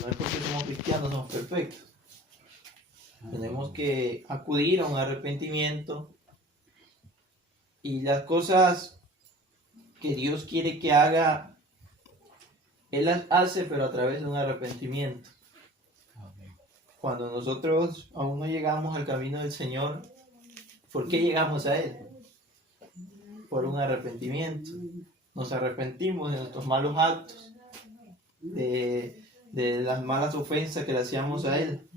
No es porque somos cristianos, somos perfectos. Tenemos que acudir a un arrepentimiento y las cosas que Dios quiere que haga, Él las hace, pero a través de un arrepentimiento. Cuando nosotros aún no llegamos al camino del Señor, ¿por qué llegamos a Él? Por un arrepentimiento. Nos arrepentimos de nuestros malos actos, de las malas ofensas que le hacíamos a Él.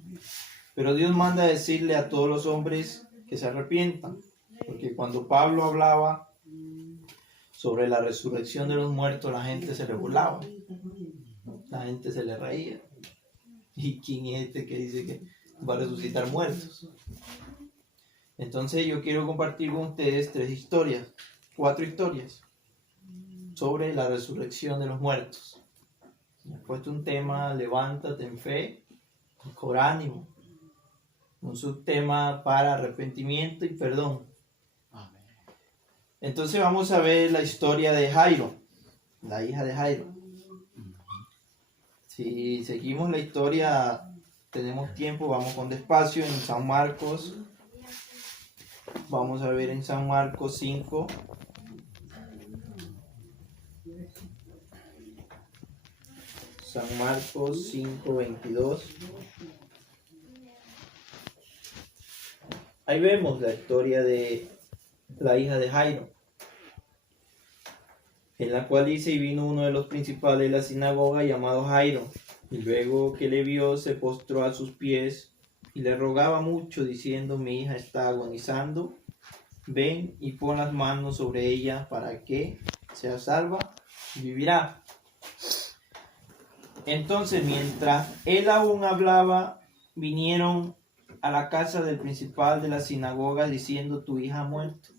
Pero Dios manda a decirle a todos los hombres que se arrepientan, porque cuando Pablo hablaba sobre la resurrección de los muertos, la gente se le burlaba, la gente se le reía. ¿Y quién es este que dice que va a resucitar muertos? Entonces yo quiero compartir con ustedes 4 historias sobre la resurrección de los muertos. He puesto un tema: levántate en fe y con ánimo. Un subtema para arrepentimiento y perdón. Entonces vamos a ver la historia de Jairo, la hija de Jairo. Si seguimos la historia, tenemos tiempo, vamos con despacio en San Marcos. Vamos a ver en San Marcos 5. San Marcos 5, 22. Ahí vemos la historia de la hija de Jairo, en la cual dice: y vino uno de los principales de la sinagoga llamado Jairo, y luego que le vio se postró a sus pies y le rogaba mucho, diciendo: mi hija está agonizando, ven y pon las manos sobre ella para que sea salva y vivirá. Entonces, mientras él aún hablaba, vinieron a la casa del principal de la sinagoga diciendo: tu hija ha muerto.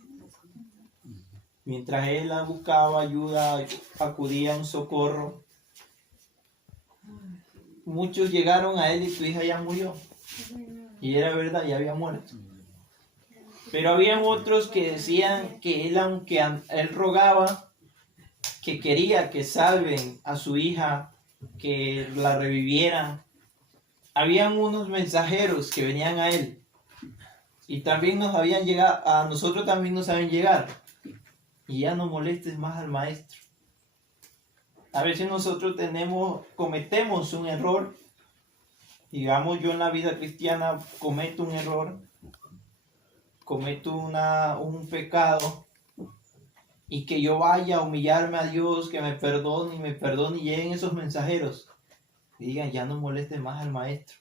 Mientras él buscaba ayuda, acudía a un socorro, muchos llegaron a él y: tu hija ya murió. Y era verdad, ya había muerto. Pero habían otros que decían que él, aunque él rogaba, que quería que salven a su hija, que la revivieran, habían unos mensajeros que venían a él y también nos habían llegado, a nosotros también nos saben llegar: y ya no molestes más al maestro. A veces nosotros cometemos un error. Digamos, yo en la vida cristiana cometo un error, cometo un pecado, y que yo vaya a humillarme a Dios, que me perdone, y lleguen esos mensajeros y digan: ya no moleste más al maestro,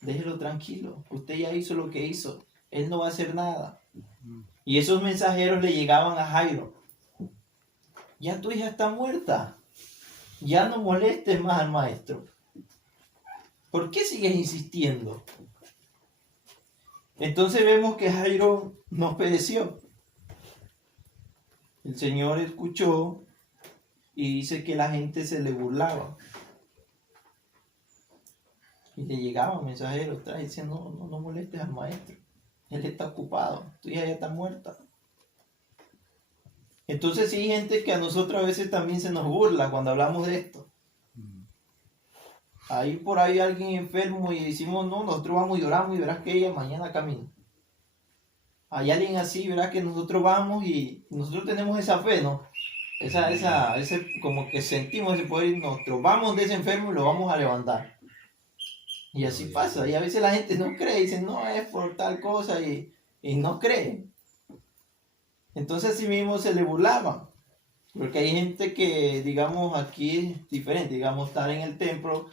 déjelo tranquilo, usted ya hizo lo que hizo, él no va a hacer nada. Y esos mensajeros le llegaban a Jairo: ya tu hija está muerta, ya no molestes más al maestro, ¿por qué sigues insistiendo? Entonces vemos que Jairo no obedeció. El Señor escuchó y dice que la gente se le burlaba. Y le llegaban mensajeros diciendo: no molestes al maestro, él está ocupado, tu hija ya está muerta. Entonces sí hay gente que a nosotros a veces también se nos burla cuando hablamos de esto. Hay por ahí alguien enfermo y decimos: no, nosotros vamos y oramos y verás que ella mañana camina. Hay alguien así, verás que nosotros vamos y nosotros tenemos esa fe, ¿no? Ese como que sentimos ese poder y nosotros vamos de ese enfermo y lo vamos a levantar. Y así pasa, y a veces la gente no cree, dice: no, es por tal cosa, y no cree. Entonces así mismo se le burlaban, porque hay gente que, digamos, aquí es diferente, digamos, estar en el templo,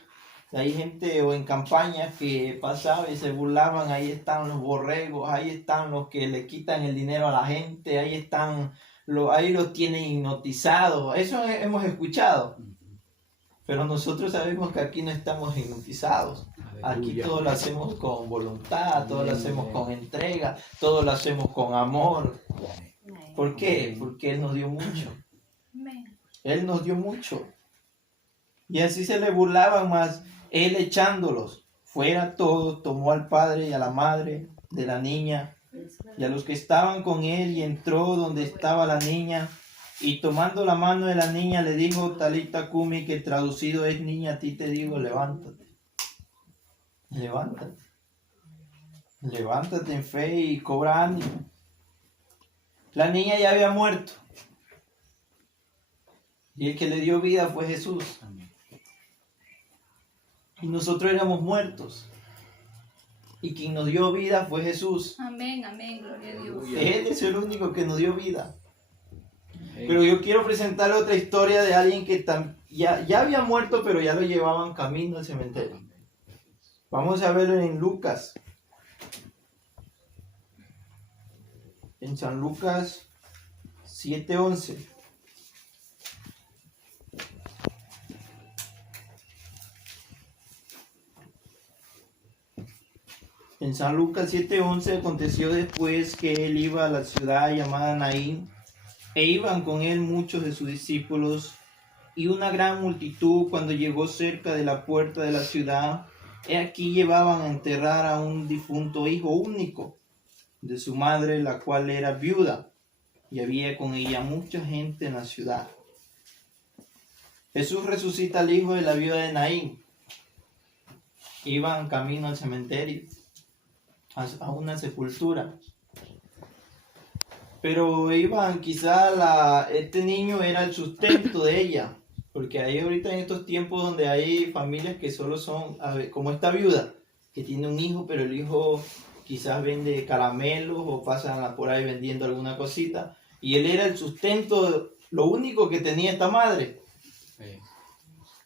hay gente o en campañas que pasaba y se burlaban: ahí están los borregos, ahí están los que le quitan el dinero a la gente, ahí están, ahí los tienen hipnotizados. Eso hemos escuchado. Pero nosotros sabemos que aquí no estamos hipnotizados. Aquí todo lo hacemos con voluntad, todo lo hacemos con entrega, todo lo hacemos con amor. ¿Por qué? Porque Él nos dio mucho. Él nos dio mucho. Y así se le burlaban, más Él echándolos fuera todos, tomó al padre y a la madre de la niña y a los que estaban con Él y entró donde estaba la niña. Y tomando la mano de la niña le dijo Talita Kumi, que traducido es: niña, a ti te digo, levántate. Levántate. Levántate en fe y cobra ánimo. La niña ya había muerto. Y el que le dio vida fue Jesús. Y nosotros éramos muertos. Y quien nos dio vida fue Jesús. Amén, amén, gloria a Dios. Él es el único que nos dio vida. Pero yo quiero presentar otra historia de alguien que ya había muerto, pero ya lo llevaban camino al cementerio. Vamos a verlo en Lucas. En San Lucas 7:11. En San Lucas 7:11 aconteció después que él iba a la ciudad llamada Naín, e iban con él muchos de sus discípulos y una gran multitud. Cuando llegó cerca de la puerta de la ciudad, he aquí llevaban a enterrar a un difunto hijo único de su madre, la cual era viuda, y había con ella mucha gente en la ciudad. Jesús resucita al hijo de la viuda de Naín. Iban camino al cementerio, a una sepultura. Pero este niño era el sustento de ella, porque hay ahorita en estos tiempos donde hay familias que solo son, como esta viuda, que tiene un hijo, pero el hijo quizás vende caramelos o pasan por ahí vendiendo alguna cosita, y él era el sustento, lo único que tenía esta madre. Sí.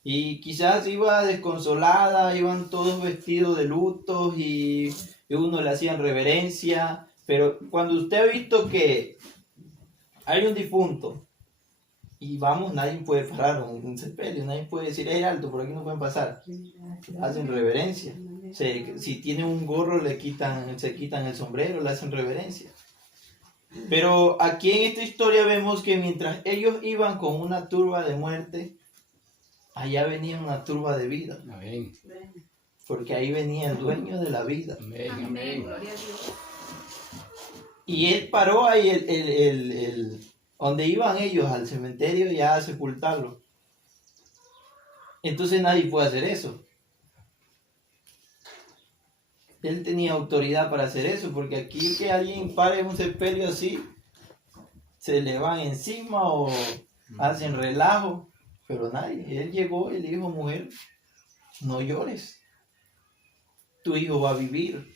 Y quizás iba desconsolada, iban todos vestidos de lutos y uno le hacían reverencia. Pero cuando usted ha visto que hay un difunto y vamos, nadie puede parar un sepelio, nadie puede decir: ¡hey, alto, por aquí no pueden pasar! Le hacen reverencia. Si tiene un gorro, se quitan el sombrero, le hacen reverencia. Pero aquí en esta historia vemos que mientras ellos iban con una turba de muerte, allá venía una turba de vida. Amén. Porque ahí venía el dueño de la vida. Amén, amén. Gloria a Dios. Y él paró ahí donde iban ellos al cementerio ya a sepultarlo. Entonces nadie puede hacer eso. Él tenía autoridad para hacer eso, porque aquí que alguien pare un sepelio así, se le van encima o hacen relajo, pero nadie. Él llegó y le dijo: mujer, no llores. Tu hijo va a vivir.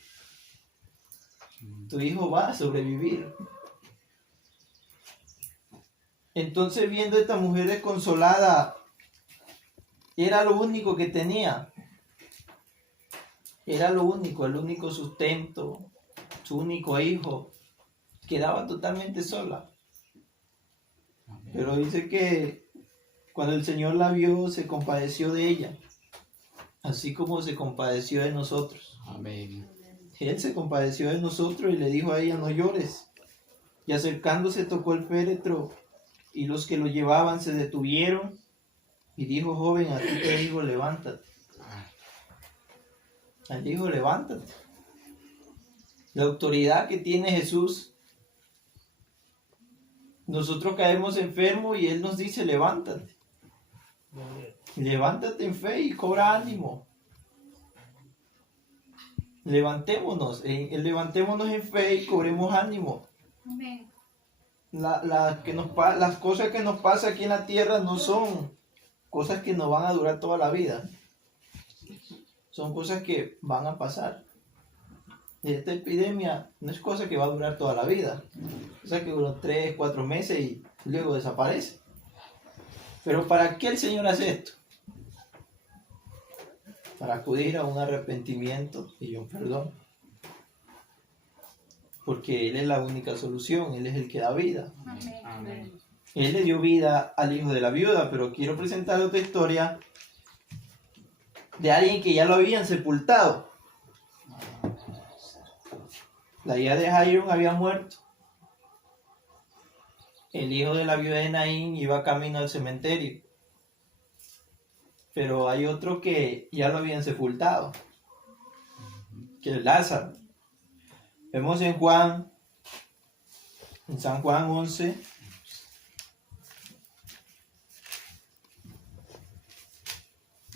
Tu hijo va a sobrevivir. Entonces, viendo a esta mujer desconsolada, era lo único que tenía. Era lo único, el único sustento, su único hijo. Quedaba totalmente sola. Pero dice que cuando el Señor la vio, se compadeció de ella, así como se compadeció de nosotros. Amén. Él se compadeció de nosotros y le dijo a ella: no llores. Y acercándose tocó el féretro, y los que lo llevaban se detuvieron, y dijo: joven, a ti te digo, levántate. Él dijo: levántate. La autoridad que tiene Jesús. Nosotros caemos enfermos y Él nos dice: levántate. Levántate en fe y cobra ánimo. Levantémonos en fe y cobremos ánimo. Amén. Las cosas que nos pasan aquí en la tierra no son cosas que nos van a durar toda la vida. Son cosas que van a pasar. Y esta epidemia no es cosa que va a durar toda la vida. O sea, que unos 3, 4 meses y luego desaparece. Pero ¿para qué el Señor hace esto? Para acudir a un arrepentimiento y un perdón. Porque Él es la única solución, Él es el que da vida. Amén. Él le dio vida al hijo de la viuda, pero quiero presentar otra historia de alguien que ya lo habían sepultado. La hija de Jairo había muerto. El hijo de la viuda de Naín iba camino al cementerio. Pero hay otro que ya lo habían sepultado, que es Lázaro. Vemos en San Juan 11,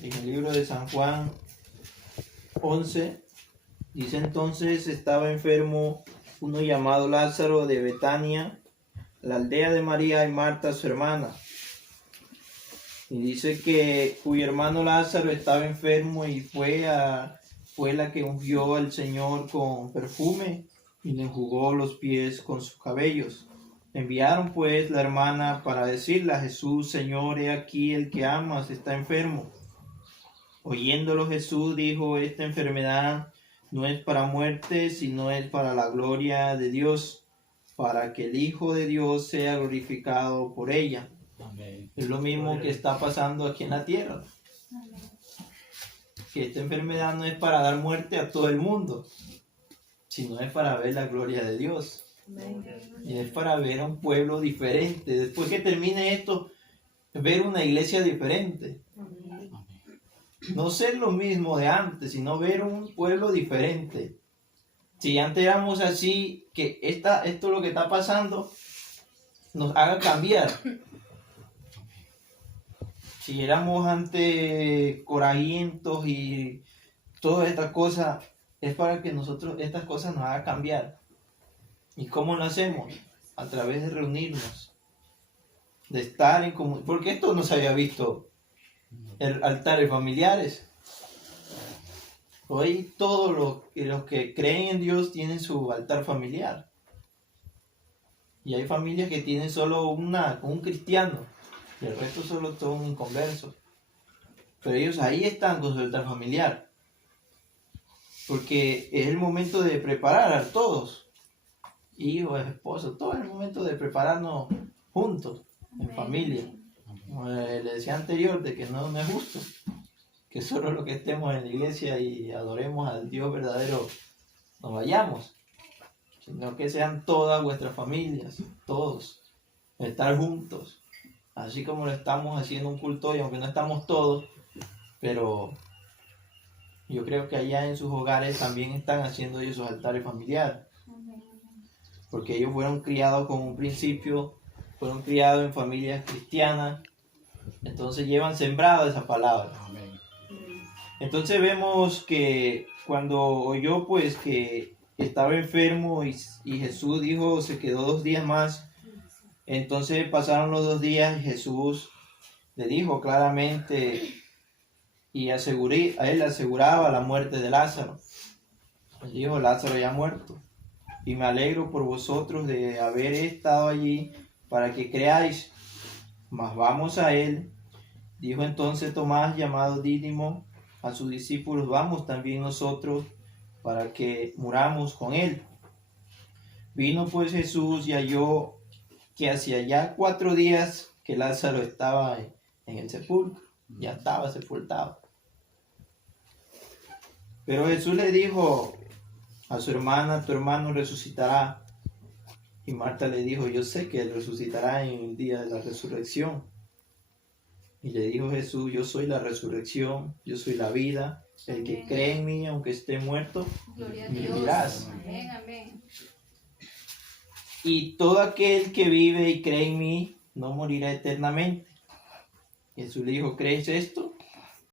En el libro de San Juan 11, dice: entonces estaba enfermo uno llamado Lázaro de Betania, la aldea de María y Marta su hermana. Y dice que cuyo hermano Lázaro estaba enfermo y fue la que ungió al Señor con perfume y le enjugó los pies con sus cabellos. Enviaron pues la hermana para decirle a Jesús: Señor, he aquí el que amas está enfermo. Oyéndolo Jesús dijo: esta enfermedad no es para muerte, sino es para la gloria de Dios, para que el Hijo de Dios sea glorificado por ella. Amén. Es lo mismo que está pasando aquí en la tierra. Que esta enfermedad no es para dar muerte a todo el mundo, sino es para ver la gloria de Dios. Y es para ver a un pueblo diferente. Después que termine esto, ver una iglesia diferente. No ser lo mismo de antes, sino ver un pueblo diferente. Si antes éramos así, que esto lo que está pasando nos haga cambiar. Si éramos antes corajientos y todas estas cosas, es para que nosotros estas cosas nos hagan cambiar. ¿Y cómo lo hacemos? A través de reunirnos, de estar en comunidad. Porque esto no se había visto en altares familiares. Hoy todos los que creen en Dios tienen su altar familiar. Y hay familias que tienen solo un cristiano. Y el resto solo son inconversos. Pero ellos ahí están con su altar familiar. Porque es el momento de preparar a todos. Hijos, esposos, todo es el momento de prepararnos juntos, en familia. Como le decía anterior, de que no es justo que solo los que estemos en la iglesia y adoremos al Dios verdadero nos vayamos, sino que sean todas vuestras familias, todos, estar juntos, así como lo estamos haciendo un culto hoy, aunque no estamos todos, pero yo creo que allá en sus hogares también están haciendo ellos sus altares familiares, porque ellos fueron criados con un principio, fueron criados en familias cristianas, entonces llevan sembrado esa palabra. Amén. Entonces vemos que cuando oyó pues que estaba enfermo y Jesús dijo, se quedó 2 días más, entonces pasaron los 2 días y Jesús le dijo claramente y a él aseguraba la muerte de Lázaro. Él dijo: Lázaro ya ha muerto y me alegro por vosotros de haber estado allí para que creáis, mas vamos a él. Dijo entonces Tomás, llamado Dídimo, a sus discípulos: vamos también nosotros para que muramos con él. Vino pues Jesús y halló que hacía ya 4 días que Lázaro estaba en el sepulcro, ya estaba sepultado. Pero Jesús le dijo a su hermana: tu hermano resucitará. Y Marta le dijo: yo sé que él resucitará en el día de la resurrección. Y le dijo Jesús: yo soy la resurrección, yo soy la vida. El que cree en mí, aunque esté muerto, Gloria a Dios. vivirás. Amén, amén. Y todo aquel que vive y cree en mí no morirá eternamente. Jesús le dijo: ¿crees esto?